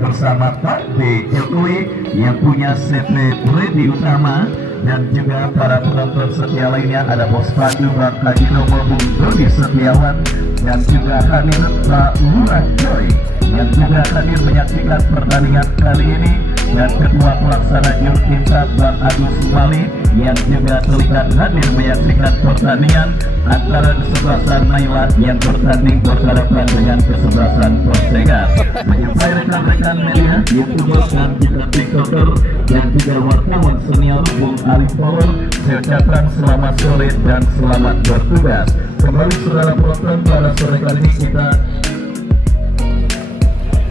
bersama Pak B. Jokowi yang punya CP Ready Utama, dan juga para penonton setia lainnya ada Bos Padu Bang Haji Nomor Bung Dodi Setiawan, dan juga hadir Pak Lurah Joy yang juga hadir menyaksikan pertandingan kali ini, dan Ketua Pelaksana Jurkinsa Bang Agus Mali yang juga terlihat hadir menyaksikan pertandingan antara kesebelasan Naila yang bertanding berhadapan dengan kesebelasan Persegas. Menyupai rekan-rekan media, YouTuber dan juga TikToker dan juga wartawan senior Bung Alif Power, saya ucapkan selamat sore dan selamat bertugas. Kembali saudara penonton, pada sore kali ini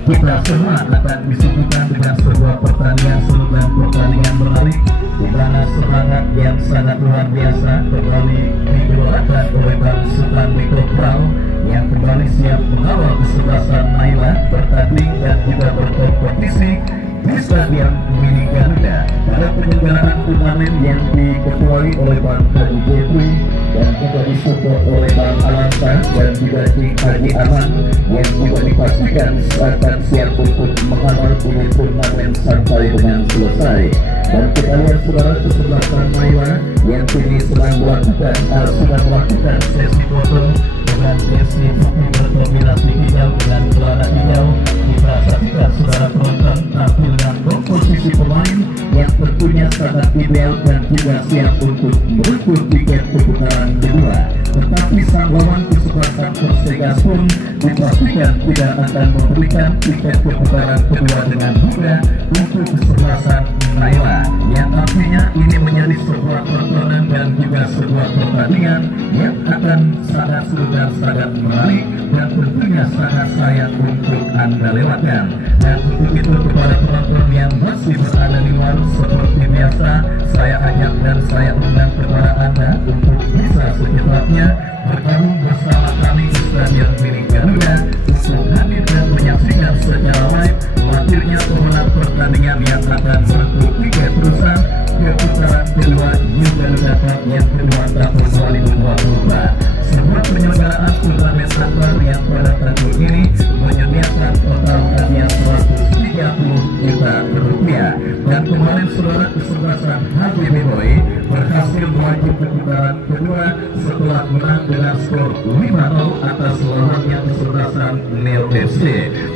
kita semua akan disuguhkan dengan sebuah pertandingan seru dan pertandingan menarik, di mana semangat yang sangat luar biasa kembali digelorakan oleh Bang Sultan Mikropral yang kembali siap mengawal kesebelasan Naila bertanding dan juga berkompetisi di Stadion Mini Garuda. Pada penyelenggaraan turnamen yang diketuai oleh Bang Haji Jeffrey dan juga disupport oleh Bang Alansa dan juga Cik Haji Aman, yang juga dipastikan akan siap untuk mengawal turnamen sampai dengan selesai. Dan kita lihat saudara kesebelasan Naila yang kini sudah melakukan sesi foto dengan jersey putih berkombinasi hijau dengan celana hijau. Kita saksikan saudara penonton tampil dengan komposisi pemain yang tentunya sangat ideal dan juga siap untuk merebut tiket putaran kedua. Tetapi sang lawan kesebelasan Persegas pun dipastikan tidak akan memberikan tiket putaran kedua dengan mudah untuk kesebelasan Naila, yang artinya ini menjadi sebuah pertarungan dan juga sebuah pertandingan yang akan sangat seru dan sangat menarik, dan tentunya sangat sayang untuk Anda lewatkan. Dan untuk itu kepada penonton yang masih berada di luar, seperti biasa saya ajak dan saya undang kepada Anda untuk bisa secepatnya bergabung bersama kami di Stadion Mini Garuda untuk hadir dan menyaksikan secara live hadirnya pemenang pertandingan yang akan merebut tiket terusan ke putaran kedua New Garuda Cup yang kedua tahun 2024. Sebuah penyelenggaraan turnamen akbar yang pada tahun ini menyediakan total hadiah 130 juta rupiah. Dan kemarin saudara kesebelasan Habibie Boy berhasil melaju ke putaran kedua setelah menang dengan skor 5-0 atas lawannya kesebelasan Neo FC.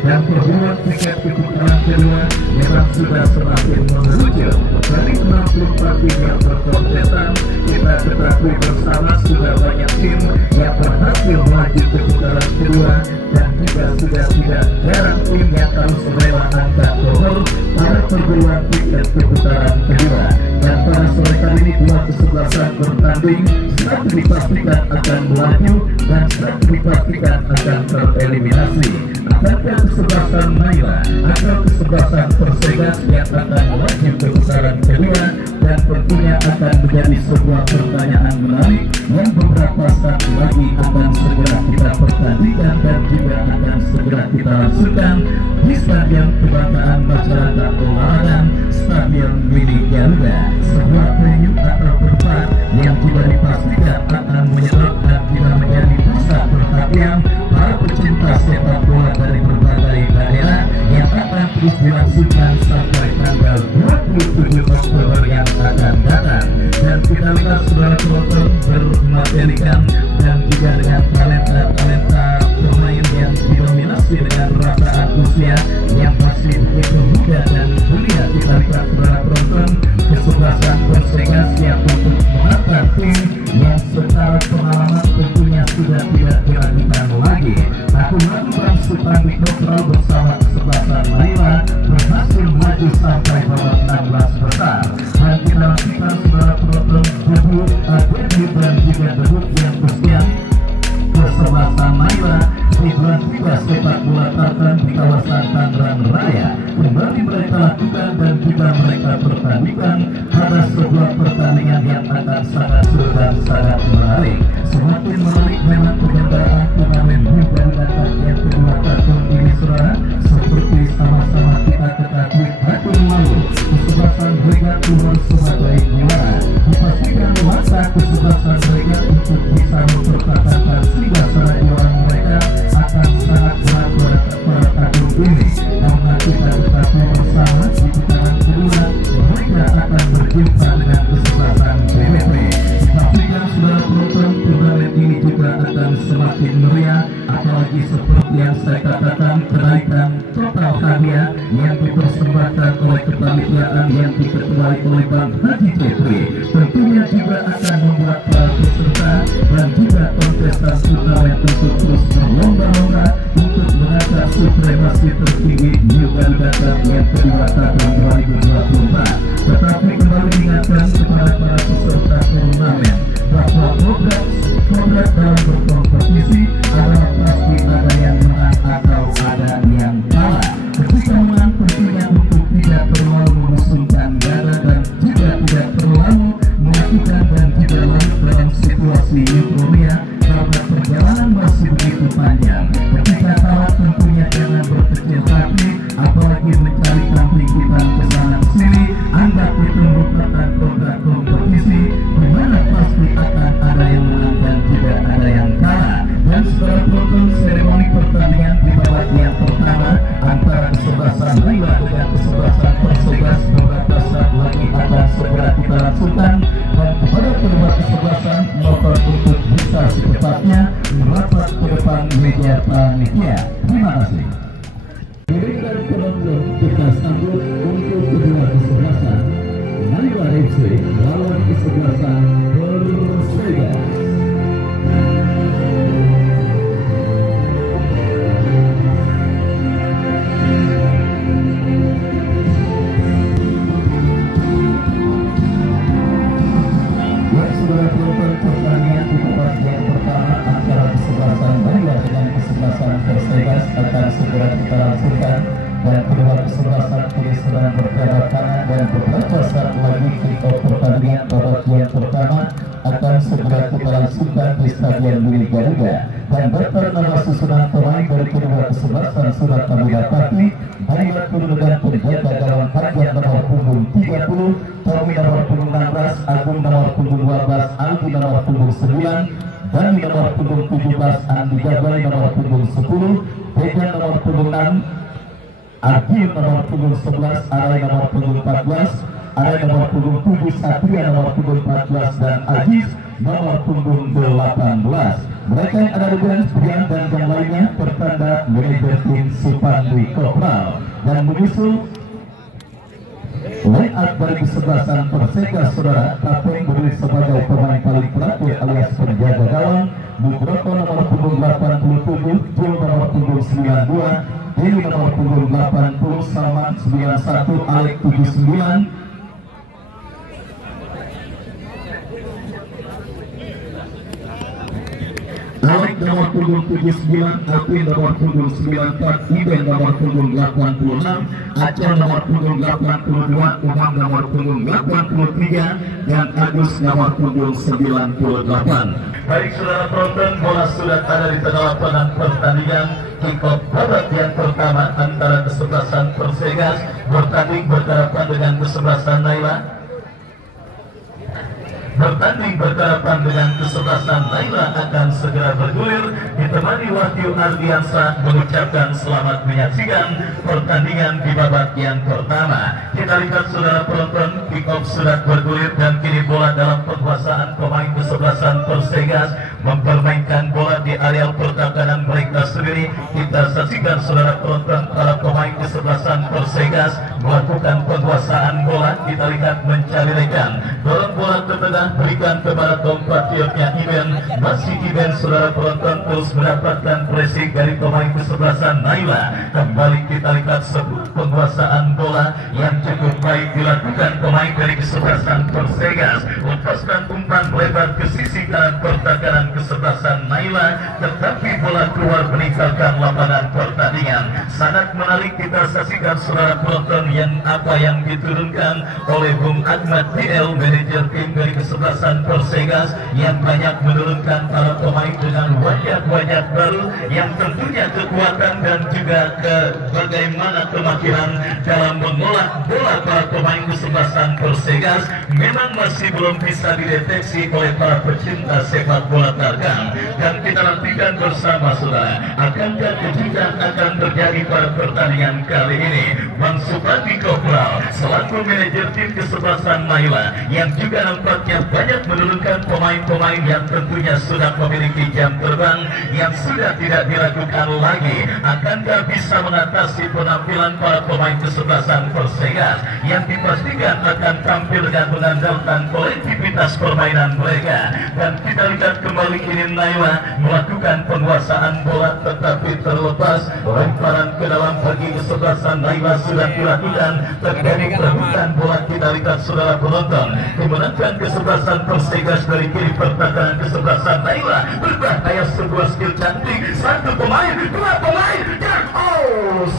Dan perburuan tiket ke putaran kedua memang sudah semakin mengerucut. Dari 64 tim yang berkontestan, kita ketahui bersama sudah banyak tim yang berhasil melaju ke putaran kedua, dan juga sudah tidak jarang tim yang harus rela angkat total pada perburuan tiket ke putaran kedua. Dan pada sore kali ini dua kesebelasan bertanding, satu dipastikan akan melaju dan satu dipastikan akan tereliminasi. Apakah kesebelasan Naila atau kesebelasan Persegas yang akan melaju ke putaran kedua? Dan tentunya akan menjadi sebuah pertanyaan menarik yang beberapa saat lagi akan segera kita pertandingkan dan juga akan segera kita langsungkan di Stadion Kebanggaan Masyarakat Olahraga Stadion Mini Garuda, sebuah venue atau tempat yang juga dipastikan akan menyerap dan juga menjadi pusat perhatian para pecinta sepak bola dari berbagai daerah yang akan terus dilangsungkan sampai tanggal 27 Oktober yang akan datang. Dan kita lihat saudara penonton bermaterikan dan juga dengan talenta pemain yang didominasi dengan rata usia yang masih begitu muda dan belia. Kita lihat saudara penonton kesebelasan Persegas yang untuk mengantar tim yang secara pengalaman tentunya sudah tidak diragukan lagi. Tahun lalu Bang Sultan Mikropral bersama kesebelasan Naila berhasil maju sampai babak 16 besar. Dan kita lakukan saudara penonton debut dan juga debut yang kesian kesebelasan Naila di bulan 3 sepak bola Tartan di kawasan Tangerang Raya. Kembali mereka lakukan dan juga mereka pertandingkan pada sebuah pertandingan yang akan sangat seru dan sangat menarik. Semakin menarik memang penyelenggaraan turnamen New Garuda Cup yang kedua tahun ini saudara, seperti sama-sama kita ketahui tahun lalu kesebelasan Brigad Timur sebagai juara dipastikan masa kesebelasan mereka untuk bisa mempertahankan Sriwasana juara mereka akan sangat berat pada tahun ini, karena kita meriah, apalagi seperti yang saya katakan kenaikan total hadiah yang dipersembahkan oleh kepanitiaan yang diketuai oleh Bang Haji Jepri. Tentunya juga akan membuat para peserta dan juga kontestan turnamen untuk terus berlomba-lomba untuk mengangkat supremasi tertinggi New Garuda yang kedua tahun 2024. Tetapi kembali diingatkan kepada para peserta turnamen bahwa program dalam berkompetisi adalah pasti ada yang menang atau ada yang kalah. Ketika menang tentunya untuk tidak terlalu mengusungkan dada dan juga tidak terlalu melakukan dan tidak larut dalam situasi euforia karena perjalanan masih begitu panjang. Ketika kalah tentunya jangan berkecil hati, apalagi mencari kambing-hitam ke sana sini. Anggap itu merupakan program kompetisi di mana pasti akan ada yang menang dan tidak ada yang kalah. Dan setelah penonton seremoni pertandingan di babak yang pertama antara kesebelasan Naila dengan kesebelasan Persegas beberapa saat lagi akan segera kita langsungkan, dan kepada kedua kesebelasan motor untuk bisa secepatnya merapat ke depan meja panitia. Terima kasih. Berikan penonton kita sambut untuk kedua kesebelasan Naila FC lawan kesebelasan Persegas. Saudara penonton, pertandingan di babak yang pertama antara kesebelasan Naila dengan kesebelasan Persegas akan segera kita langsungkan, dan kedua kesebelasan kini sedang berjabat tangan dan beberapa saat lagi kick-off pertandingan babak yang pertama akan segera kita langsungkan di Stadion Willy Garuda. Dan daftar nama susunan pemain dari kedua kesebelasan sudah kami dapati. Naila kedudukan penjaga gawang panjang nomor punggung 30, Tommy nomor punggung 16, Agung nomor punggung 12, Aldi nomor punggung 9, Dani nomor punggung 17, Andi Gabai nomor punggung 10, Dejan nomor punggung 6, Agil nomor punggung 11, Arai nomor punggung 14, Arai nomor punggung 7, Satria nomor punggung 14, dan Aziz nomor punggung 18. Mereka yang ada di bench Brian dan yang lainnya pertanda manajer tim Supandi Kopral. Dan menyusul line up dari kesebelasan Persegas, saudara, Tapeng berdiri sebagai pemain paling terakhir alias penjaga gawang, Nugroho nomor punggung 87, Jul nomor punggung 92, Deli nomor punggung 80, Salman 91, Alek 79, Alek nomor punggung 79, Alvin nomor punggung 94, Iben nomor punggung 86, Aceh nomor punggung 82, Umam nomor punggung 83, dan Agus nomor punggung 98. Baik saudara penonton, bola sudah ada di tengah lapangan pertandingan. Kick-off babak yang pertama antara kesebelasan Persegas bertanding berhadapan dengan kesebelasan Naila. Bertanding berhadapan dengan kesebelasan Naila akan segera bergulir, ditemani Wahyu Ardiansa mengucapkan selamat menyaksikan pertandingan di babak yang pertama. Kita lihat saudara penonton, kick-off sudah bergulir dan kini bola dalam penguasaan pemain kesebelasan Persegas mempermainkan bola di area pertahanan mereka sendiri. Kita saksikan saudara penonton para pemain kesebelasan Persegas melakukan penguasaan bola. Kita lihat mencari rekan, dorong bola ke tengah, berikan kepada compatriotnya Iben. Masih Iben saudara penonton terus mendapatkan pressing dari pemain kesebelasan Naila. Kembali kita lihat sebuah penguasaan bola yang cukup baik dilakukan pemain dari kesebelasan Persegas. Lepaskan umpan lebar ke sisi kanan pertahanan kesebelasan Naila, tetapi bola keluar meninggalkan lapangan pertandingan. Sangat menarik kita saksikan saudara penonton apa yang diturunkan oleh Bung Ahmad DL, manajer tim dari kesebelasan Persegas, yang banyak menurunkan para pemain dengan wajah-wajah baru yang tentunya kekuatan dan juga bagaimana kemahiran dalam mengolah bola para pemain kesebelasan Persegas memang masih belum bisa dideteksi oleh para pecinta sepak bola dilontarkan dan kita nantikan bersama saudara. Akankah kejutan akan terjadi pada pertandingan kali ini? Bang Supati Kopral selaku manajer tim kesebelasan Naila yang juga nampaknya banyak menurunkan pemain-pemain yang tentunya sudah memiliki jam terbang yang sudah tidak diragukan lagi. Akankah bisa mengatasi penampilan para pemain kesebelasan Persegas yang dipastikan akan tampil dan mengandalkan kolektivitas permainan mereka? Dan kita lihat kembali ini Naila melakukan penguasaan bola, tetapi terlepas lemparan ke dalam bagi kesebelasan Naila sudah dilakukan, terjadi perebutan bola. Kita lihat saudara penonton, kemenangan kesebelasan Persegas dari kiri pertahanan kesebelasan Naila berbahaya, sebuah skill cantik, satu pemain, dua pemain, dan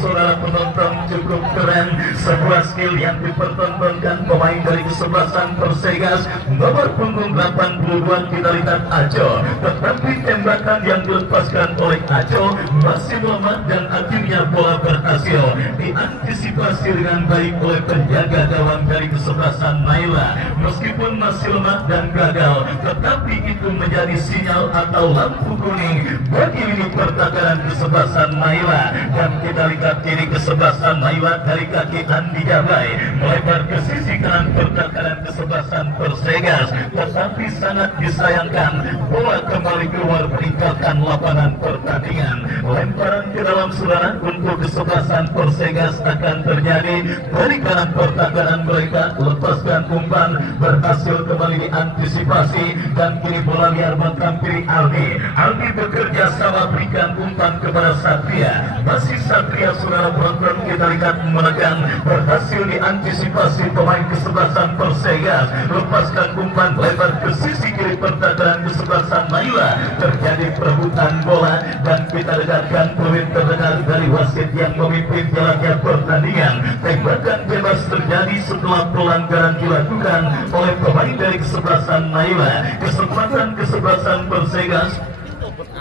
saudara penonton cukup keren, sebuah skill yang dipertontonkan pemain dari kesebelasan Persegas nomor punggung 82. Kita lihat Aco, tetapi tembakan yang dilepaskan oleh Aco masih lemah dan akhirnya bola berhasil diantisipasi dengan baik oleh penjaga gawang dari kesebelasan Naila. Meskipun masih lemah dan gagal, tetapi itu menjadi sinyal atau lampu kuning bagi lini pertahanan kesebelasan Naila. Dan kita lihat kiri kesebelasan Naila dari kaki Andi Jabai melebar ke sisi kanan pertahanan kesebelasan Persegas, tetapi sangat disayangkan bola kembali keluar meninggalkan lapangan pertandingan. Lemparan ke dalam saudara untuk kesebelasan Persegas akan terjadi dari kanan pertahanan mereka, lepaskan umpan berhasil kembali diantisipasi dan kini bola liar menghampiri Aldi. Aldi bekerja sama berikan umpan kepada Satria, masih Satria saudara penonton. Kita lihat menekan, berhasil diantisipasi pemain kesebelasan Persegas, lepaskan umpan lebar ke sisi kiri pertahanan kesebelasan Naila, terjadi perebutan bola dan kita dengarkan peluit terdengar dari wasit yang memimpin jalannya pertandingan. Tembakan bebas terjadi setelah pelanggaran dilakukan oleh pemain dari kesebelasan Naila. Kesempatan kesebelasan Persegas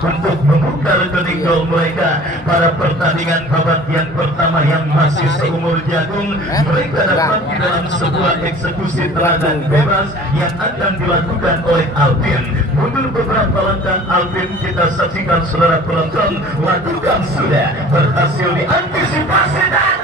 untuk membuka rekening gol mereka pada pertandingan babak yang pertama yang masih seumur jagung. Mereka dapat di dalam sebuah eksekusi tendangan bebas yang akan dilakukan oleh Alvin. Mundur beberapa langkah Alvin, kita saksikan saudara penonton, lakukan sudah berhasil diantisipasi dan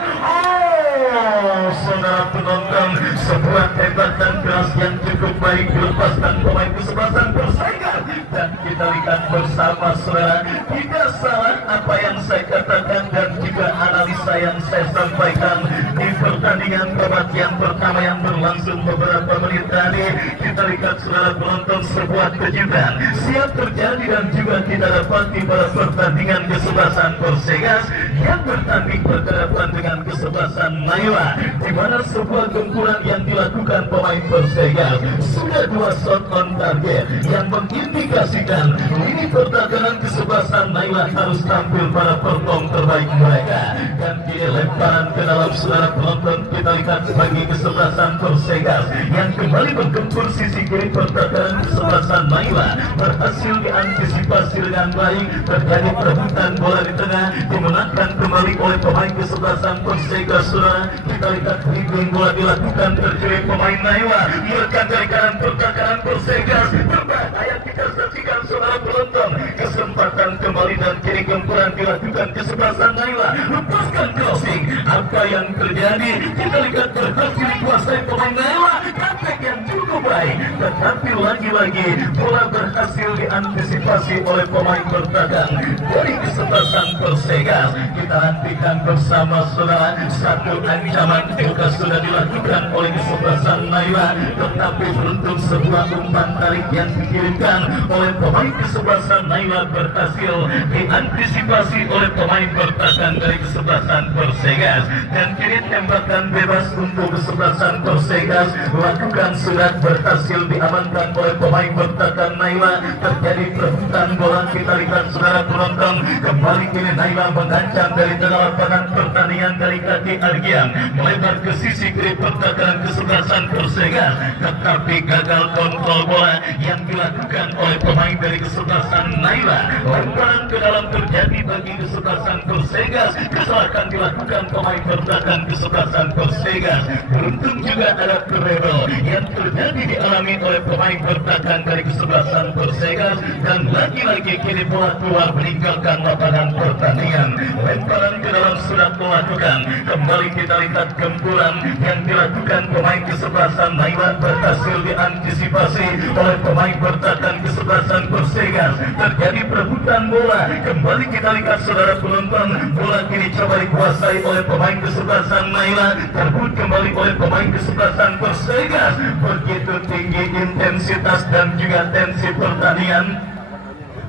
saudara penonton, sebuah tembakan keras yang cukup baik dilepaskan pemain kesebelasan Persegas. Dan kita lihat bersama saudara, tidak salah apa yang saya katakan dan juga analisa yang saya sampaikan di pertandingan babak yang pertama yang berlangsung beberapa menit tadi. Kita lihat saudara penonton, sebuah kejutan siap terjadi dan juga kita dapati pada pertandingan kesebelasan Persegas yang bertanding berhadapan dengan kesebelasan Naila, di mana sebuah gempuran yang dilakukan pemain Persegas sudah 2 shot on target yang mengindikasikan lini pertahanan kesebelasan Naila harus tampil pada perform terbaik mereka. Dan kini lemparan ke dalam saudara penonton, kita lihat bagi kesebelasan Persegas yang kembali bergempur sisi kiri pertahanan kesebelasan Naila, berhasil diantisipasi dengan baik, terjadi perebutan bola di tengah, dimenangkan kembali oleh pemain kesebelasan Persegas saudara. Kita lihat dribbling bola dilakukan terjadi pemain Naila, merekan dari kanan pertahanan Persegas, berbahaya. Kita saksikan saudara penonton, kesempatan kembali dan kiri gempuran dilakukan kesebelasan Naila, lepaskan crossing. Apa yang terjadi? Kita lihat berhasil dikuasai pemain Naila, praktek yang cukup baik, tetapi lagi-lagi bola berhasil diantisipasi oleh pemain bertahan dari kesebelasan Persegas. Kita nantikan bersama saudara, satu ancaman juga sudah dilakukan oleh kesebelasan Naila, tetapi beruntung sebuah umpan tarik yang dikirimkan oleh pemain kesebelasan Naila berhasil diantisipasi oleh pemain bertahan dari kesebelasan Persegas. Dan kini tembakan bebas untuk kesebelasan Persegas lakukan sudah berhasil diamankan oleh pemain bertahan Naila, terjadi perebutan bola. Kita lihat saudara penonton, kembali kini Naila tiba-tiba mengancam dari tengah lapangan pertandingan dari kaki Argian, melebar ke sisi kiri pertahanan kesebelasan Persegas, tetapi gagal kontrol bola yang dilakukan oleh pemain dari kesebelasan Naila. Lemparan ke dalam terjadi bagi kesebelasan Persegas, kesalahan dilakukan pemain pertahanan kesebelasan Persegas. Beruntung juga ada treble yang terjadi dialami oleh pemain pertahanan dari kesebelasan Persegas, dan lagi-lagi kini bola keluar meninggalkan lapangan pertandingan. Lemparan ke dalam sudah melakukan, kembali kita lihat gempuran yang dilakukan pemain kesebelasan Naila berhasil diantisipasi oleh pemain pertahanan kesebelasan Persegas. Terjadi perebutan bola, kembali kita lihat saudara penonton, bola kini coba dikuasai oleh pemain kesebelasan Naila, terbut kembali oleh pemain kesebelasan Persegas. Begitu tinggi intensitas dan juga tensi pertandingan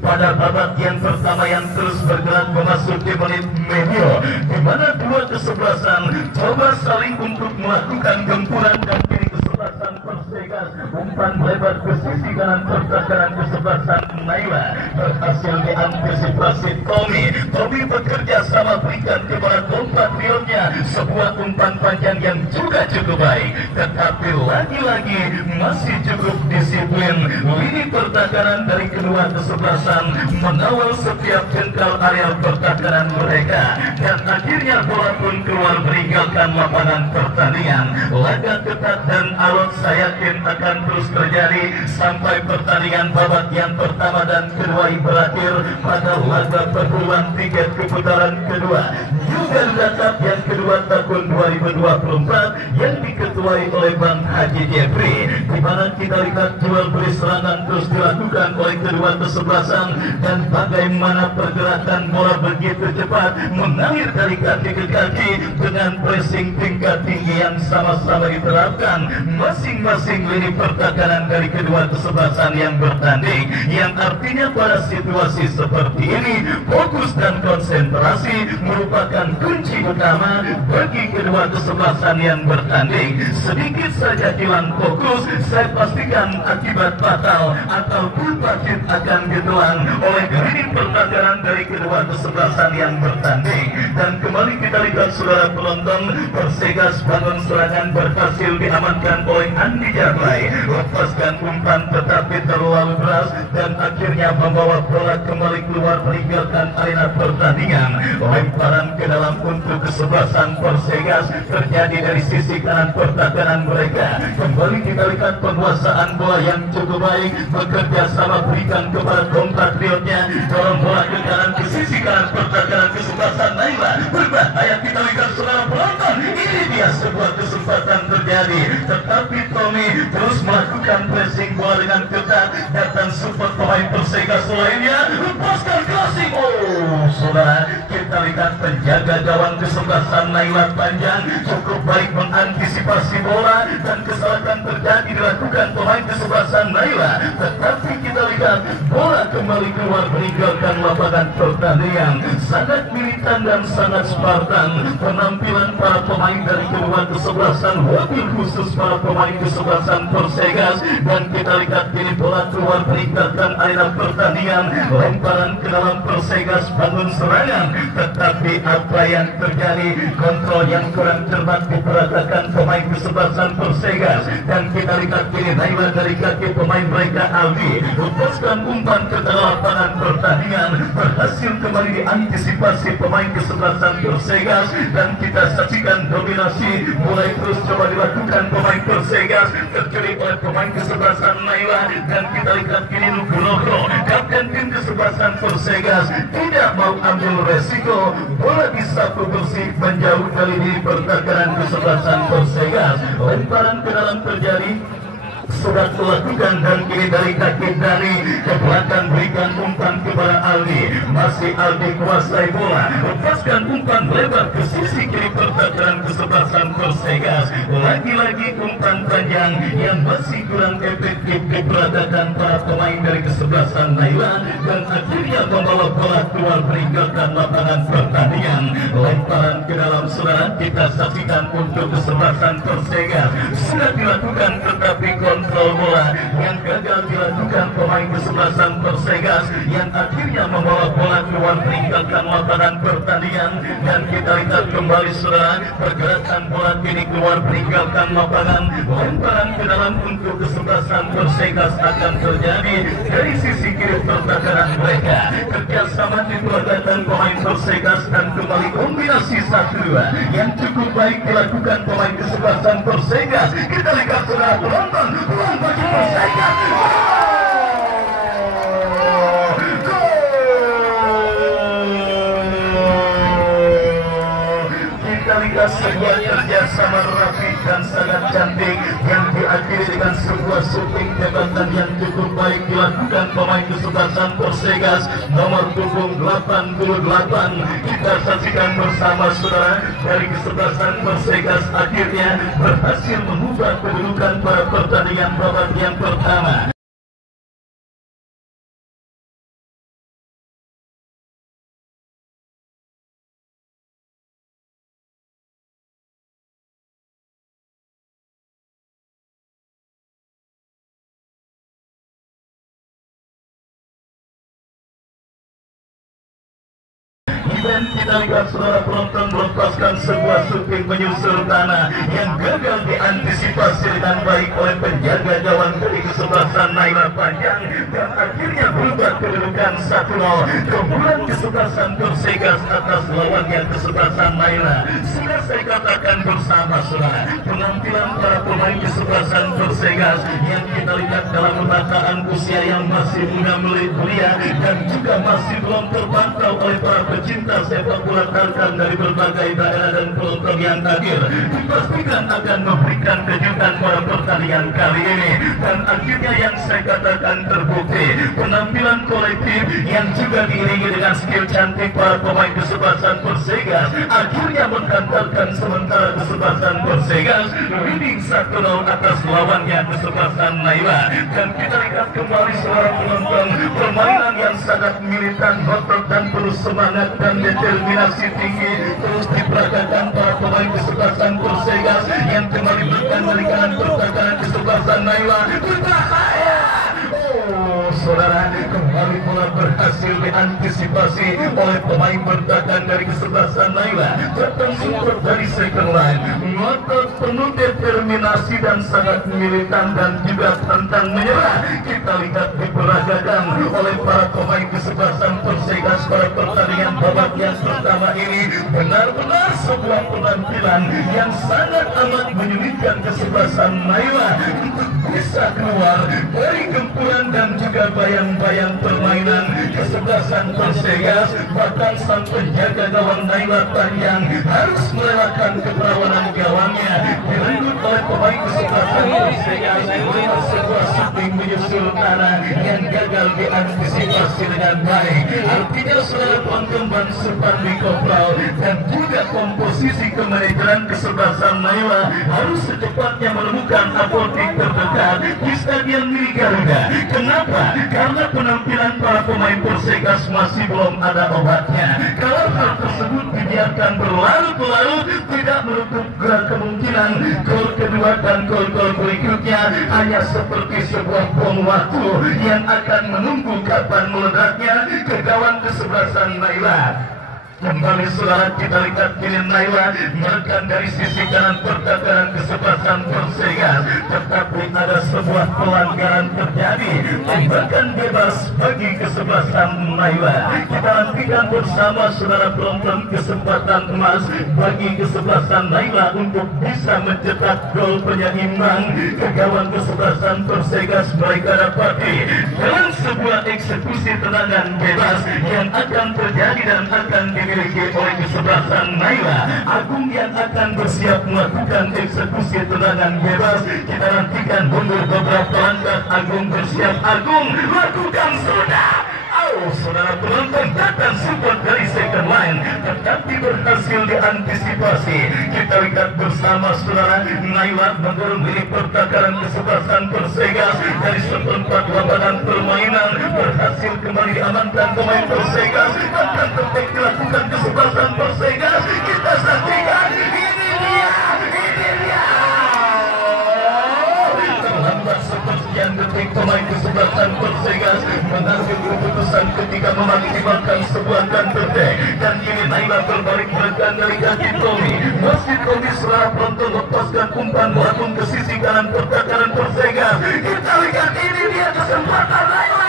pada babak yang pertama yang terus bergerak memasuki menit medio, di mana dua kesebelasan coba saling untuk melakukan gempuran, dan kini kesebelasan Persegas umpan melebar ke sisi kanan pertahanan kesebelasan Naila berhasil diantisipasi Tommy bekerja sama berikan kepada kompatriotnya sebuah umpan panjang yang juga cukup baik, tetapi lagi-lagi masih cukup disiplin lini pertahanan dari kedua kesebelasan mengawal setiap jengkal area pertahanan mereka, dan akhirnya bola pun keluar meninggalkan lapangan pertandingan. Laga ketat dan alot saya yakin akan terus terjadi sampai pertandingan babak yang pertama dan kedua berakhir pada laga pertemuan tiket keputaran kedua juga Cup yang kedua tahun 2024 yang diketuai oleh Bang Haji Jeffrey, di mana kita lihat jual beli serangan terus dilakukan oleh kedua kesebelasan, dan bagaimana pergerakan bola begitu cepat mengalir dari kaki ke kaki dengan pressing tingkat tinggi yang sama-sama diterapkan masing-masing lini pertahanan dari kedua kesebelasan yang bertanding, yang artinya pada situasi seperti ini fokus dan konsentrasi merupakan kunci utama bagi kedua kesebelasan yang bertanding. Sedikit saja hilang fokus, saya pastikan akibat fatal ataupun pasti akan ditelan oleh lini pertahanan dari kedua kesebelasan yang bertanding. Dan kembali kita lihat saudara penonton, Persegas bangun serangan berhasil diamankan oleh Andi Jarlai, lepaskan umpan tetapi terlalu beras dan akhirnya membawa bola kembali keluar meninggalkan arena pertandingan. Lemparan ke dalam untuk kesebelasan Persegas terjadi dari sisi kanan pertahanan mereka. Kembali kita lihat penguasaan bola yang cukup baik, bekerja sama berikan kepada kompatriotnya, dorong bola ke kanan ke sisi kanan pertahanan kesebelasan Naila. Berbahaya kita lihat saudara penonton, ini dia sebuah kesempatan terjadi, tetapi Tommy terus melakukan pressing bola dengan ketat, datang support pemain Persegas lainnya, lepaskan crossing. Oh saudara, kita lihat penjaga gawang kesebelasan Naila panjang cukup baik mengantisipasi bola, dan kesalahan terjadi dilakukan pemain kesebelasan Naila, tetapi kita lihat bola kembali keluar meninggalkan lapangan pertandingan. Sangat militan dan sangat Spartan penampilan para pemain dari kedua kesebelasan, wabil khusus para pemain kesebelasan Persegas, dan kita lihat kini bola keluar meninggalkan arena pertandingan. Lemparan ke dalam Persegas bangun serangan, tetapi apa yang terjadi, kontrol yang kurang cermat diperagakan pemain kesebelasan Persegas, dan kita lihat kini Naila dari kaki pemain mereka Aldi lepaskan umpan ke dalam lapangan pertandingan, berhasil kembali diantisipasi pemain kesebelasan Persegas, dan kita saksikan dominasi mulai terus coba dilakukan pemain Persegas terjadi oleh pemain kesebelasan Naila, dan kita lihat kini Nugroho kapten tim kesebelasan Persegas tidak mau ambil resiko, bola disapu bersih menjauh dari di pertahanan kesebelasan Persegas. Lemparan ke dalam terjadi sudah dilakukan, dan kini dari kaki Dani ke belakang berikan umpan kepada Aldi, masih Aldi kuasai bola, lepaskan umpan lebar ke sisi kiri pertahanan kesebelasan Persegas. Lagi-lagi umpan panjang yang masih kurang efektif diperagakan para pemain dari kesebelasan Naila, dan akhirnya membawa bola keluar meninggalkan lapangan pertandingan. Lemparan ke dalam saudara kita saksikan untuk kesebelasan Persega sudah dilakukan, tetapi kontrol bola yang gagal dilakukan pemain kesebelasan Persega yang akhirnya membawa bola keluar meninggalkan lapangan pertandingan. Dan kita lihat kembali saudara, pergerakan bola kini keluar meninggalkan lapangan. Lemparan ke dalam untuk kesebelasan Persega akan terjadi dari sisi kiri pertahanan mereka. Kerjasama diperagakan pemain Persega dan kembali kombinasi 1-2 yang cukup baik dilakukan pemain kesebelasan Persega. Kita lihat saudara penonton, ruang bagi Persega. Sebuah kerjasama rapi dan sangat cantik yang diakhiri dengan sebuah shooting tembakan yang cukup baik dilakukan pemain kesebelasan Persega nomor punggung 88. Kita saksikan bersama saudara, dari kesebelasan Persega akhirnya berhasil mengubah kedudukan pada pertandingan babak yang pertama. Dan kita lihat saudara penonton melepaskan sebuah shooting menyusur tanah yang gagal diantisipasi dengan baik oleh penjaga gawang dari kesebelasan Naila Panjang dan akhirnya berubah kedudukan 1-0. Kemudian kesebelasan Persega atas lawannya kesebelasan Naila. Sudah saya katakan bersama saudara, penampilan para pemain kesebelasan Persega yang kita lihat dalam penataan usia yang masih muda belia dan juga masih belum terpantau oleh para pecinta sepak bola tarkam dari berbagai daerah dan penonton yang hadir, dipastikan akan memberikan kejutan pada pertandingan kali ini. Dan akhirnya yang saya katakan terbukti, penampilan kolektif yang juga diiringi dengan skill cantik para pemain kesebelasan Persega akhirnya menghantarkan sementara kesebelasan Persega leading 1-0 atas lawannya kesebelasan Naila. Dan kita lihat kembali saudara penonton, permainan yang sangat militan, ngotot dan terus semangat dan determinasi tinggi terus diperagakan para pemain kesebelasan Persega yang kembali mengendalikan pertahanan kesebelasan Naila. Berbahaya! Saudara, kembali bola berhasil diantisipasi oleh pemain bertahan dari kesebelasan Naila. Datang support dari second line, ngotot penuh determinasi dan sangat militan dan juga tentang menyerah. Kita lihat diperagakan oleh para pemain kesebelasan Persega pada pertandingan babak yang pertama ini. Benar-benar sebuah penampilan yang sangat amat menyulitkan kesebelasan Naila untuk bisa keluar dari gempuran dan juga bayang-bayang permainan kesebelasan Persega. Bahkan sang penjaga gawang Naila Panjang harus merelakan keperawanan gawangnya direnggut oleh pemain kesebelasan Persega lewat sebuah shooting menyusul tanah yang gagal diantisipasi dengan baik. Artinya saudara pengemban Supandi Kopral dan juga komposisi kemanajeran kesebelasan Naila harus secepatnya menemukan apotek terdekat di Stadion Milik Garuda. Kenapa? Karena penampilan para pemain Persega masih belum ada obatnya. Kalau hal tersebut dibiarkan berlarut-larut, tidak menutup kemungkinan gol kedua dan gol-gol berikutnya hanya seperti sebuah bom waktu yang akan menunggu kapan meledaknya ke gawang kesebelasan Naila. Kembali saudara, kita lihat kini Naila menekan dari sisi kanan pertahanan kesebelasan Persega, tetapi ada sebuah pelanggaran terjadi, tembakan bebas bagi kesebelasan Naila. Kita nantikan bersama saudara penonton kesempatan emas bagi kesebelasan Naila untuk bisa mencetak gol penyeimbang ke gawang kesebelasan Persega mereka dapati dalam sebuah eksekusi tendangan bebas yang akan terjadi dan akan dimiliki oleh kesebelasan Naila. Agung yang akan bersiap melakukan eksekusi tendangan bebas. Kita nantikan mundur beberapa langkah. Agung bersiap. Agung lakukan sudah. saudara penonton datang support dari second line, tetapi berhasil diantisipasi. Kita lihat bersama saudara, Naila mendorong milik pertakaran kesebelasan Persegas dari seperempat lapangan permainan, berhasil kembali diamankan pemain Persegas. Akan terbaik dilakukan kesebelasan Persegas. Kita saksikan, ini dia. Terlambat sepersekian detik pemain kesebelasan Persegas mengambil keputusan ketika memaksimalkan sebuah counter attack, dan kini Naila berbalik menekan dari kaki Tommy. Masih Tommy setelah penonton lepaskan umpan bola pun ke sisi kanan pertakaran Persegas. Kita lihat, ini dia kesempatan Naila.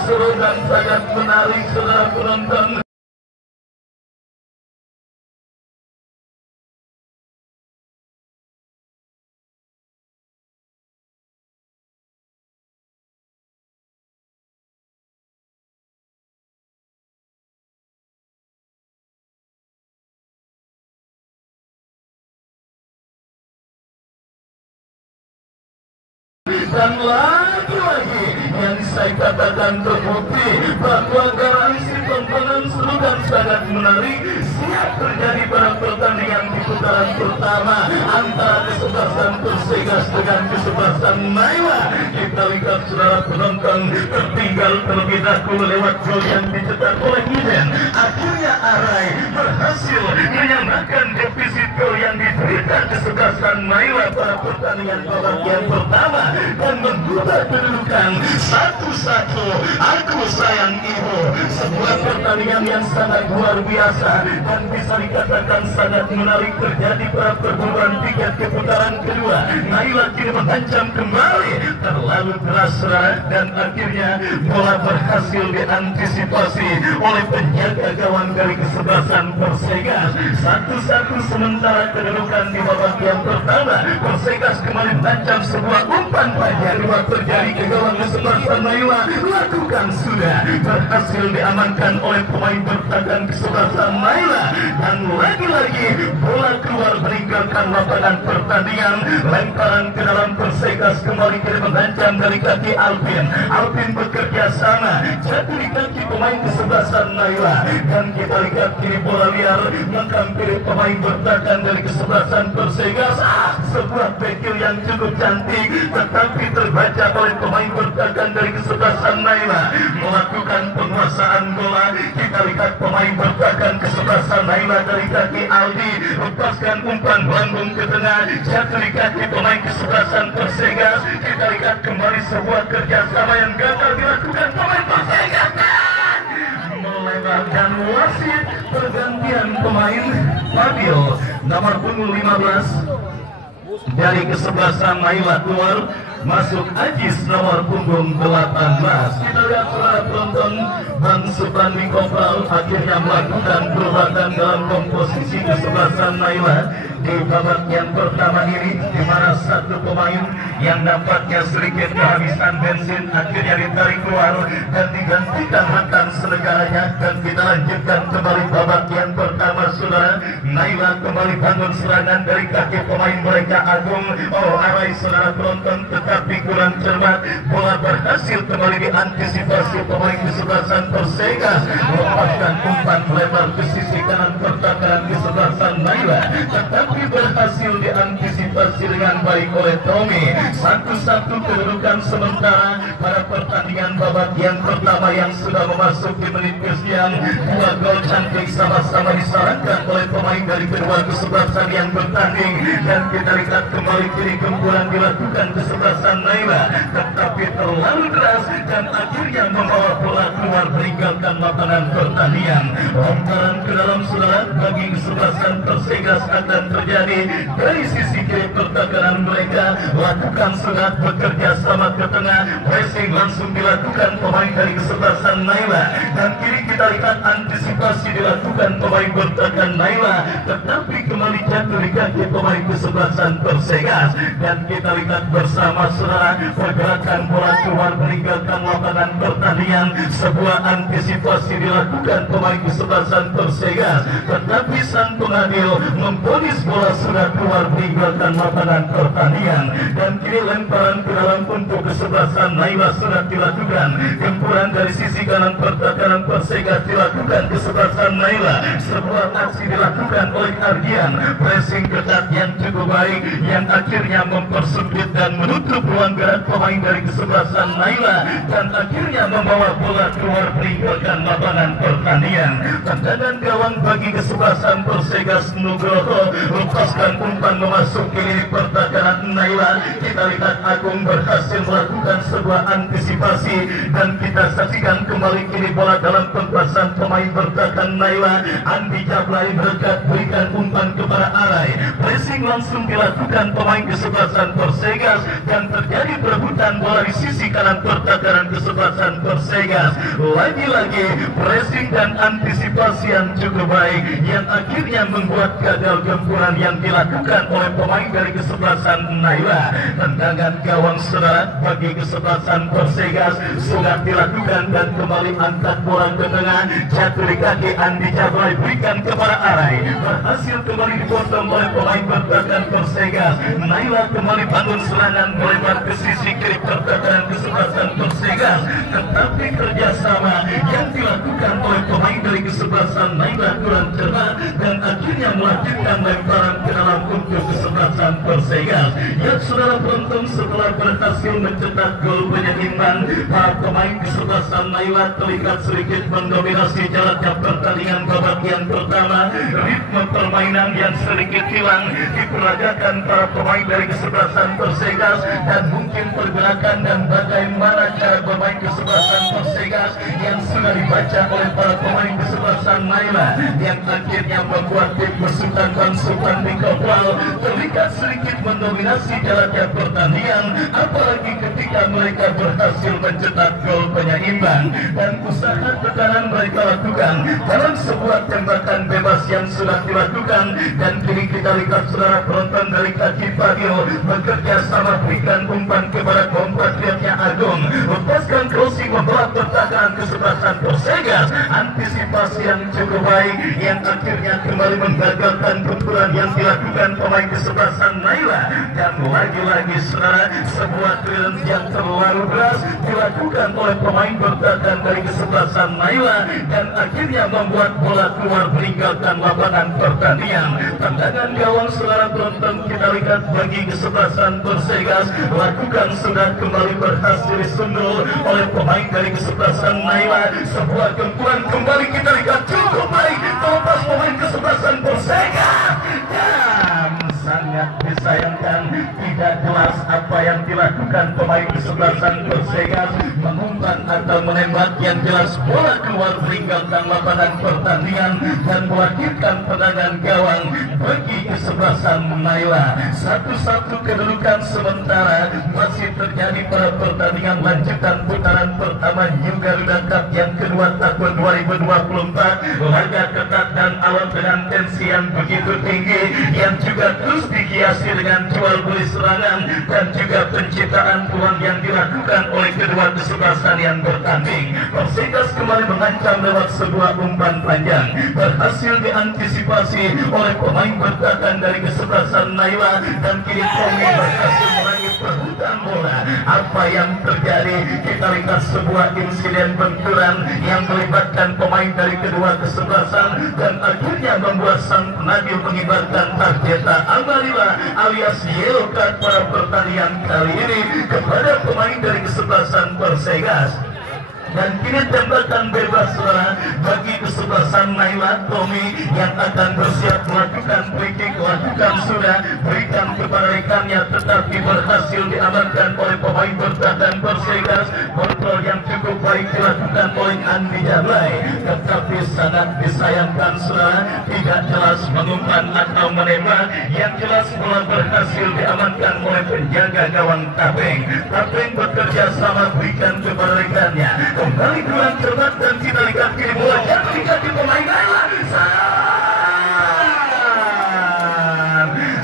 Seru dan sangat menarik saudara penonton. Dan lagi-lagi yang saya katakan terbukti bahwa garansi tontonan seru dan sangat menarik siap terjadi pada pertandingan di putaran pertama antara kesebelasan Persegas dengan kesebelasan Naila. Kita lihat saudara penonton, tertinggal terlebih dahulu lewat gol yang dicetak oleh Iden. Akhirnya Arai berhasil menyamakan defisit gol yang diberikan kesebelasan Naila pada pertandingan babak yang pertama dan mengubah kedudukan 1-1. Aku sayang ibu, sebuah pertandingan yang sangat luar biasa dan bisa dikatakan sangat menarik terjadi pada perburuan tiket ke putaran kedua. Naila kini mengancam kembali, terlalu keras dan akhirnya bola berhasil diantisipasi oleh penjaga gawang dari kesebelasan Persegas. 1-1 sementara kedudukan di babak yang pertama. Persegas kembali mengancam sebuah umpan panjang terjadi ke gawang kesebelasan Naila. Lakukan sudah berhasil diamankan oleh pemain bertahan kesebelasan Naila, dan lagi-lagi bola keluar meninggalkan lapangan pertandingan. Lemparan ke dalam Persegas kembali kini mengancam dari kaki Alvin. Alvin bekerja sama jatuh di kaki pemain kesebelasan Naila, dan kita lihat kini bola liar menghampiri pemain bertahan dari kesebelasan Persegas. Sebuah tackle yang cukup cantik tetapi terbaca oleh pemain bertahan dari kesebelasan Naila melakukan penguasaan bola. Kita lihat pemain bertahan kesebelasan Naila dari kaki Aldi lepaskan umpan melambung ke tengah, jatuh di kaki pemain kesebelasan Persegas. Kita lihat kembali sebuah kerjasama yang gagal dilakukan pemain Persegas melewat, dan wasit pergantian pemain Fadil nomor punggung 15 dari kesebelasan Naila keluar, masuk Ajis nomor punggung 18. Kita lihat saudara penonton, Bang Supandi Kopral akhirnya melakukan perubahan dalam komposisi kesebelasan Naila di babak yang pertama ini, di mana satu pemain yang nampaknya sedikit kehabisan bensin akhirnya ditarik keluar dan digantikan rekan senegaranya. Dan kita lanjutkan kembali babak yang pertama saudara. Naila kembali bangun serangan dari kaki pemain mereka Agung Arai saudara penonton, tetapi kurang cermat. Bola berhasil kembali diantisipasi pemain kesebelasan Persegas, melepaskan umpan melebar ke sisi kanan pertahanan kesebelasan Naila, tetapi berhasil diantisipasi dengan baik oleh Tommy. 1-1 kedudukan sementara pada pertandingan babak yang pertama yang sudah memasuki menit kesian. Dua gol cantik sama-sama disarankan oleh pemain dari kedua kesebelasan yang bertanding, dan kita lihat kembali kini gempuran dilakukan kesebelasan Naila, tetapi terlalu keras dan akhirnya membawa bola keluar meninggalkan lapangan pertandingan. Lemparan ke dalam saudara bagi kesebelasan Persegas akan terjadi dari sisi kiri pertahanan mereka, lakukan sunat bekerja sama ke tengah, pressing langsung dilakukan pemain dari kesebelasan Naila, dan kiri kita lihat antisipasi dilakukan pemain bertahan Naila, tetapi kembali jatuh di kaki pemain kesebelasan Persegas, dan kita lihat bersama saudara pergerakan bola keluar meninggalkan lapangan pertandingan, sebuah antisipasi dilakukan pemain kesebelasan Persegas, tetapi sang pengadil memponis bola sudah keluar meninggalkan lapangan pertandingan, dan kini lemparan ke dalam untuk kesebelasan Naila sudah dilakukan, gempuran dari sisi kanan pertahanan Persegas dilakukan kesebelasan Naila, sebuah aksi dilakukan oleh Ardian, pressing ketat yang cukup baik yang akhirnya mempersempit dan menutup ruang gerak pemain dari kesebelasan Naila, dan akhirnya membawa bola keluar meninggalkan lapangan pertandingan. Tendangan gawang bagi kesebelasan Persegas Nugroho, lepaskan umpan memasuki lini pertahanan Naila. Kita lihat Agung berhasil melakukan sebuah antisipasi, dan kita saksikan kembali kini bola dalam pempasan pemain bertahan Naila. Andi Jablay berdekat berikan umpan kepada Arai, pressing langsung dilakukan pemain kesebelasan Persegas, dan terjadi perebutan bola di sisi kanan pertahanan kesebelasan Persegas. Lagi-lagi pressing dan antisipasi yang cukup baik yang akhirnya membuat gagal gempuran yang dilakukan oleh pemain dari kesebelasan Naila. Tendangan gawang saudara bagi kesebelasan Persegas sudah dilakukan, dan kembali angkat bola ke tengah, jatuh di kaki Andi Jablay, berikan kepada Arai, berhasil kembali dipotong oleh pemain bertahan Persegas. Naila kembali bangun serangan melebar ke sisi kiri pertahanan kesebelasan Persegas, tetapi kerjasama yang dilakukan oleh pemain dari kesebelasan Naila kurang cermat, dan akhirnya melanjutkan lemparan ke dalam untuk kesebelasan Persegas. Ya saudara penonton, setelah berhasil mencetak gol penyeimbang, para pemain kesebelasan Naila terlihat sedikit mendominasi jalannya pertandingan babak yang pertama. Ritme permainan yang sedikit hilang diperagakan para pemain dari kesebelasan Persegas, dan mungkin pergerakan dan bagaimana cara bermain kesebelasan Persegas yang sudah dibaca oleh para pemain kesebelasan Naila, yang akhirnya membuat tim besutan Bang Sultan di Kopral terlihat sedikit mendominasi jalannya pertandingan, apalagi ketika mereka berhasil mencetak gol penyeimbang, dan usaha tekanan mereka lakukan dalam sebuah tembakan bebas yang sudah dilakukan. Dan kini kita lihat saudara penonton dari kaki Fadil bekerja sama berikan umpan kepada kompatriotnya Agung, lepaskan crossing membawa pertahanan kesebelasan Persegas, antisipasi yang cukup baik yang akhirnya kembali menggagalkan gempuran yang dilakukan pemain kesebelasan Naila. Dan lagi-lagi saudara, sebuah drill yang terlalu keras dilakukan oleh pemain bertahan dari kesebelasan Naila, dan akhirnya membuat bola keluar meninggalkan lapangan pertandingan. Tendangan gawang saudara penonton kita lihat bagi kesebelasan Persegas lakukan sudah kembali berhasil disundul oleh pemain dari kesebelasan Naila. Sebuah gempuran kembali kita lihat cukup baik terlepas pemain kesebelasan Persegas, dan sangat disayangkan tidak jelas apa yang dilakukan pemain kesebelasan Persegas, mengumpan atau menembak, yang jelas bola keluar meninggalkan lapangan pertandingan dan melahirkan tendangan gawang bagi kesebelasan Naila. Satu-satu kedudukan sementara masih terjadi pada pertandingan lanjutan putaran pertama New Garuda Cup yang kedua tahun 2024. Laga ketat dan alam dengan tensi yang begitu tinggi, yang juga terus dihiasi dengan jual beli serangan dan juga penciptaan peluang yang dilakukan oleh kedua kesebelasan yang bertanding. Persegas kembali mengancam lewat sebuah umpan panjang, berhasil diantisipasi oleh pemain bertahan dari kesebelasan Naila, dan kini Tommy berhasil meraih perebutan bola. Apa yang terjadi? Kita lihat sebuah insiden benturan yang melibatkan pemain dari kedua kesebelasan, dan akhirnya membuat sang penagih mengibarkan tarjeta Amarila alias yellow card pada pertandingan kali ini kepada pemain dari kesebelasan Persegas. Dan kini tembakan bebas saudara bagi kesebelasan Naila. Tommy yang akan bersiap melakukan free kick, lakukan sudah, berikan kepada rekannya, tetapi berhasil diamankan oleh pemain bertahan Persegas. Kontrol yang cukup baik dilakukan oleh Andi Jablay, tetapi sangat disayangkan saudara, tidak jelas mengumpan atau menembak. Yang jelas bola berhasil diamankan oleh penjaga gawang Tapeng. Tapeng bekerja sama berikan kepada rekannya. Kembali kurang cermat dan kita lihat kiri bola jatuh di kaki pemain Naila.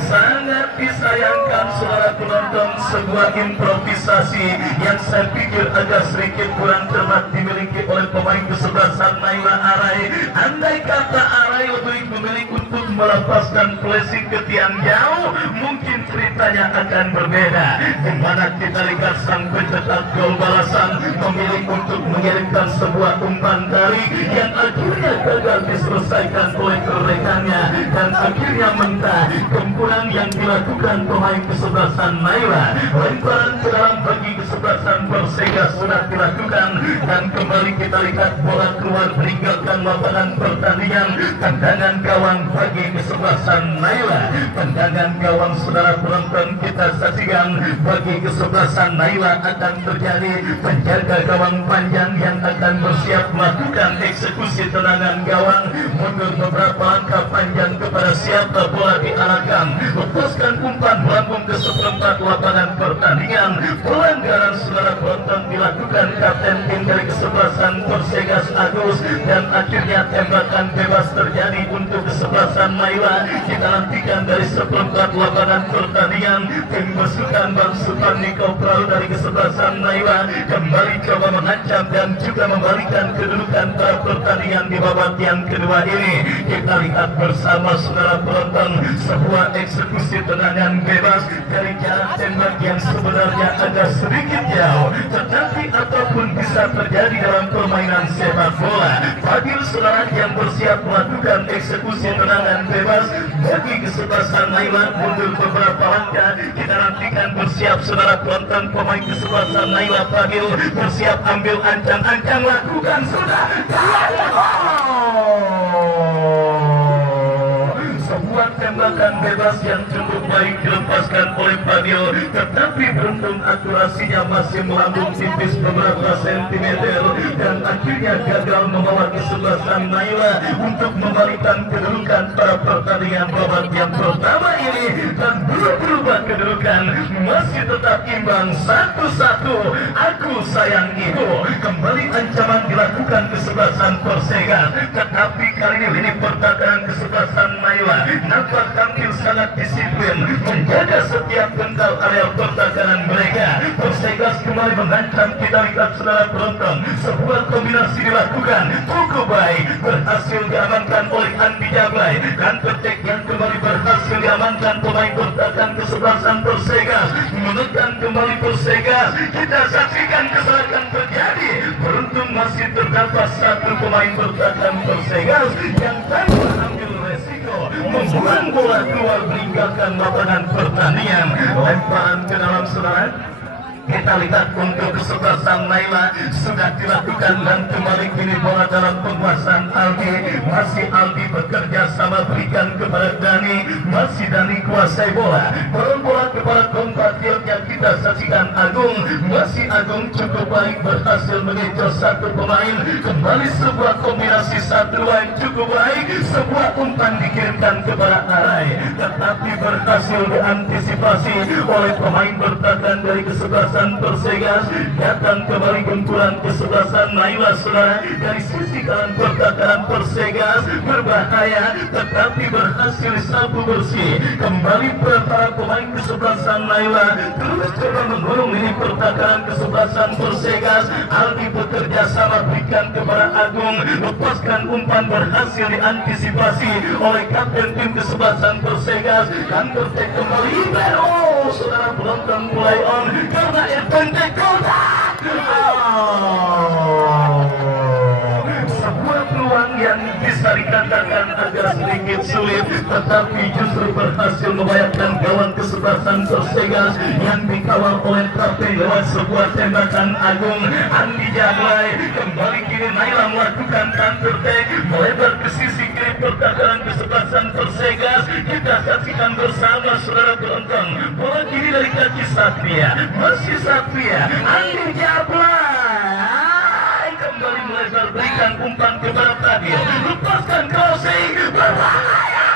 Sangat disayangkan saudara penonton, sebuah improvisasi yang saya pikir agak sedikit kurang cermat dimiliki oleh pemain kesebelasan Naila Arai. Andai kata Arai lebih memilih untuk melepaskan flashing ke tiang jauh, mungkin ceritanya akan berbeda. Dimana kita lihat sang pencetak gol balasan memilih untuk mengirimkan sebuah umpan tarik yang akhirnya gagal diselesaikan oleh rekannya dan akhirnya mentah. Gempuran yang dilakukan pemain kesebelasan Naila, lemparan ke dalam bagi kesebelasan Persega sudah dilakukan dan kembali kita lihat bola keluar meninggalkan lapangan pertandingan. Tendangan gawang bagi kesebelasan Naila, tendangan gawang saudara penonton kita saksikan bagi kesebelasan Naila akan terjadi. Penjaga gawang panjang yang akan bersiap melakukan eksekusi tendangan gawang, mundur beberapa langkah panjang kepada siapa bola diarahkan, lepaskan umpan melambung ke seperempat lapangan pertandingan. Pelanggaran saudara penonton dilakukan kapten tim dari kesebelasan Persegas Agus dan akhirnya tembakan bebas terjadi untuk kesebelasan Naila. Kita nantikan dari seperempat lapangan pertandingan tim besukan Bang Supandi Kopral dari kesebelasan Naila kembali coba mengancam dan juga membalikan kedudukan pada pertandingan di babak yang kedua ini. Kita lihat bersama saudara penonton sebuah eksekusi tendangan bebas dari jarak tembak yang sebenarnya agak sedikit jauh, tetapi apapun bisa terjadi dalam permainan sepak bola. Fadil saudara yang bersiap melakukan eksekusi tendangan bebas bagi kesebelasan Naila mundur beberapa langkah. Kita nantikan bersiap saudara penonton pemain kesebelasan Naila. Fadil bersiap ambil ancang-ancang, lakukan sudah. Sebuah tembakan bebas yang cukup baik dilepaskan oleh Fadil, tetapi beruntung akurasinya masih melambung tipis beberapa sentimeter dan akhirnya gagal membawa kesebelasan Naila untuk membalikan kedudukan pada pertandingan babak yang pertama ini dan belum berubah kedudukan, masih tetap imbang 1-1. Aku sayang ibu. Kembali ancaman dilakukan kesebelasan Persega, tetapi kali ini lini pertahanan kesebelasan Naila nampak tampil sangat disiplin menjaga setiap bengkal area pertahanan mereka. Persega kembali mengancam. Kita lihat saudara penonton, sebuah kombinasi dilakukan cukup baik, berhasil diamankan oleh Andi Jablay dan petek yang kembali berhasil diamankan pemain pertahanan kesebelasan Persega, menekan kembali Persega. Kita saksikan kesalahan terjadi, beruntung masih terdapat satu pemain pertahanan Persega yang tanpa ambil resiko membuang bola keluar meninggalkan lapangan pertandingan. Lemparan ke dalam saudara. Kita lihat untuk kesebelasan Naila sudah dilakukan dan kembali kini bola dalam penguasaan Aldi. Masih Aldi bekerja sama berikan kepada Dani, masih Dani kuasai bola. Bola kepada kompatriotnya kita saksikan Agung, masih Agung cukup baik berhasil mengejar satu pemain. Kembali sebuah kombinasi satu yang cukup baik, sebuah umpan dikirimkan kepada Arai, tetapi berhasil diantisipasi oleh pemain bertahan dari kesebelasan Persega. Datang kembali gempuran kesebelasan Naila saudara dari sisi kanan pertahanan Persega berbahaya, tetapi berhasil disapu bersih. Kembali para pemain kesebelasan Naila terus coba menggulung ini pertahanan kesebelasan Persega. Aldi bekerja sama berikan kepada Agung, lepaskan umpan berhasil diantisipasi oleh kapten tim kesebelasan Persega dan bertek kembali. Oh saudara penonton mulai on karena Irfante kotak. Sebuah peluang yang bisa dikatakan agak sedikit sulit, tetapi justru berhasil membayarkan gawang kesebelasan Persega yang dikawal oleh Tape lewat sebuah tembakan Agung. Andi Jablay kembali kini Naila melakukan counter-attack melebar ke sisi kiri pertahanan kesebelasan Persega. Kita saksikan bersama saudara penonton, bola kiri dari kaki Satria, masih Satria. Andi Jablay kembali melebar, berikan umpan kepada Tadil, lepaskan crossing, berbahaya.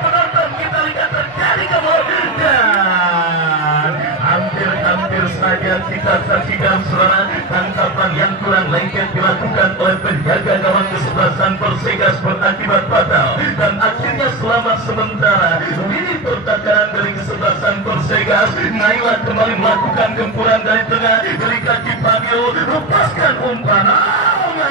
Penonton kita lihat terjadi kemudian hampir saja kita saksikan saudara tangkapan yang kurang lengket dilakukan oleh penjaga gawang kesebelasan Persegas berakibat fatal dan akhirnya selamat sementara. Ini pertakaran dari kesebelasan Persegas. Naila kembali melakukan gempuran dari tengah dari kaki Fadil, lepaskan umpan.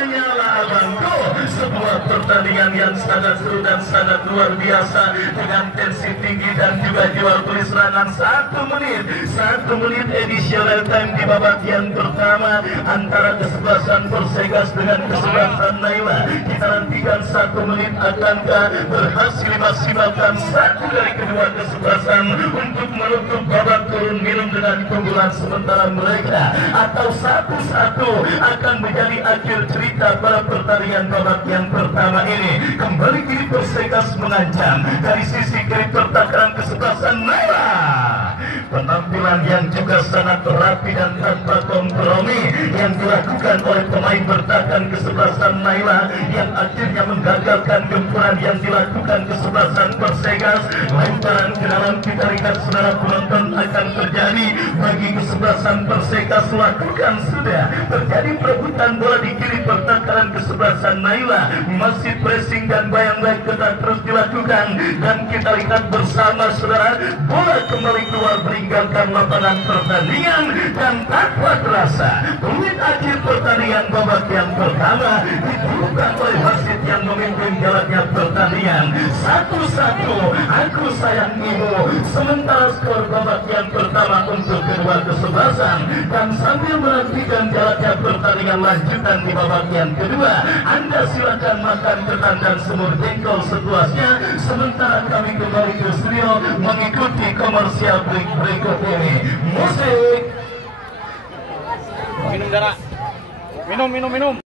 Nyala abangku, sebuah pertandingan yang sangat seru dan sangat luar biasa dengan tensi tinggi dan juga jual beli serangan 1 menit additional time di babak yang pertama antara kesebelasan Persegas dengan kesebelasan Naila. Kita nantikan 1 menit akankah berhasil maksimalkan satu dari kedua kesebelasan untuk menutup babak turun minum dengan keunggulan sementara mereka, atau 1-1 akan menjadi akhir cerita pada pertandingan babak yang pertama ini. Kembali kini Persegas mengancam dari sisi kiri pertakaran kesebelasan Naila. Penampilan yang juga sangat rapi dan tanpa kompromi yang dilakukan oleh pemain bertahan kesebelasan Naila yang akhirnya menggagalkan gempuran yang dilakukan kesebelasan Persegas. Lemparan ke dalam, kita lihat saudara penonton, akan terjadi bagi kesebelasan Persegas. Lakukan sudah terjadi perebutan bola di kiri pertakaran kesebelasan Naila. Masih pressing dan bayang-bayang ketat terus dilakukan dan kita lihat bersama saudara bola kembali keluar meninggalkan lapangan pertandingan dan tanpa terasa menit akhir pertandingan babak yang pertama dibuka oleh wasit yang memimpin jalannya pertandingan 1-1. Aku sayang ibu, sementara skor babak yang pertama untuk kedua kesebelasan. Dan sambil menantikan jalannya pertandingan lanjutan di babak yang kedua, Anda silakan makan ketan dan semur jengkol sepuasnya sementara kami kembali ke studio mengikuti komersial berikut ini. Musik. Minum darah. Minum.